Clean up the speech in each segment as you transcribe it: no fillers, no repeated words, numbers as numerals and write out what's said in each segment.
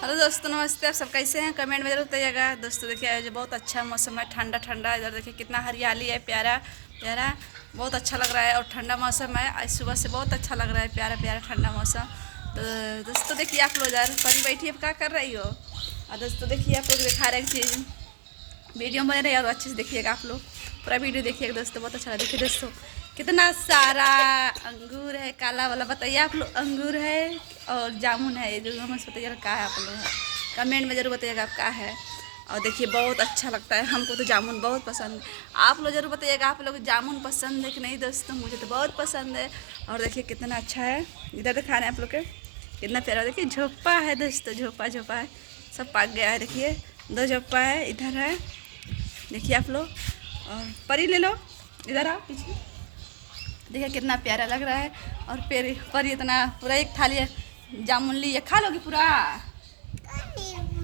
Hello दोस्तों, नमस्ते। आप सब कैसे हैं? कमेंट में जरूर बताइएगा। दोस्तों देखिए, आज बहुत अच्छा मौसम है, ठंडा ठंडा। इधर देखिए कितना हरियाली है, प्यारा प्यारा, बहुत अच्छा लग रहा है। और ठंडा मौसम है, आज सुबह से बहुत अच्छा लग रहा है, प्यारा प्यारा ठंडा मौसम। तो दोस्तों देखिए, आप लोग इधर परी बैठी है, क्या कर रही हो? और दोस्तों देखिए, आप लोग दिखा रहे हैं एक चीज़, वीडियो बने रही है और अच्छे से देखिएगा। आप लोग पूरा वीडियो देखिएगा दोस्तों, बहुत अच्छा लगा। देखिए दोस्तों, कितना सारा अंगूर है, काला वाला। बताइए आप लोग, अंगूर है और जामुन है, ये जो हमें बताइएगा क्या है। आप लोग कमेंट में जरूर बताइएगा आप क्या है। और देखिए बहुत अच्छा लगता है, हमको तो जामुन बहुत पसंद है। आप लोग जरूर बताइएगा, आप लोग जामुन पसंद है कि नहीं? दोस्तों मुझे तो बहुत पसंद है। और देखिए कितना अच्छा है, इधर दिखा रहे हैं आप लोग के, कितना प्यारा। देखिए झोपा है दोस्तों, झोपा झोपा है, सब पक गया है। देखिए दो झोपा है, इधर है, देखिए आप लोग। और परी ले लो, इधर आओ पीछे। देखिए कितना प्यारा लग रहा है। और फिर परी इतना पूरा एक थाली जामुन ली है, खा लोगी पूरा?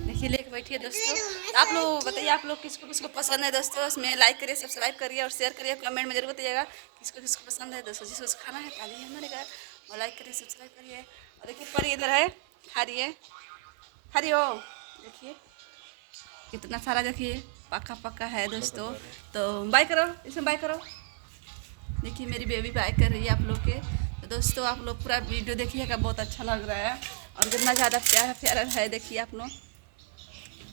देखिए लेके बैठी है दोस्तों। तो आप लोग बताइए, आप लोग किसको किसको पसंद है दोस्तों? इसमें लाइक करिए, सब्सक्राइब करिए और शेयर करिए। कमेंट में जरूर बताइएगा किसको किसको पसंद है दोस्तों। जिसको खाना है खा लीजिए हमारे घर, और लाइक करिए, सब्सक्राइब करिए। और देखिए परी इधर है, खा रही है, खा रही हो। देखिए कितना सारा, देखिए पक्का पक्का है दोस्तों। तो बाय करो, इसमें बाय करो। देखिए मेरी बेबी बाय कर रही है आप लोग के। तो दोस्तों आप लोग पूरा वीडियो देखिएगा, बहुत अच्छा लग रहा है। और कितना ज़्यादा प्यारा प्यारा है, देखिए आप लोग।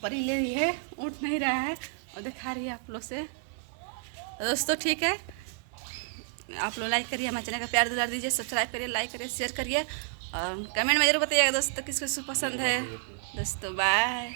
परी ले रही है, उठ नहीं रहा है और दिखा रही है आप लोग से। तो दोस्तों ठीक है, आप लोग लाइक करिए, हमारे चैनल का प्यार दुलार दीजिए, सब्सक्राइब करिए, लाइक करिए, शेयर करिए। और कमेंट में जरूर बताइएगा दोस्तों किसको पसंद है। दोस्तों बाय।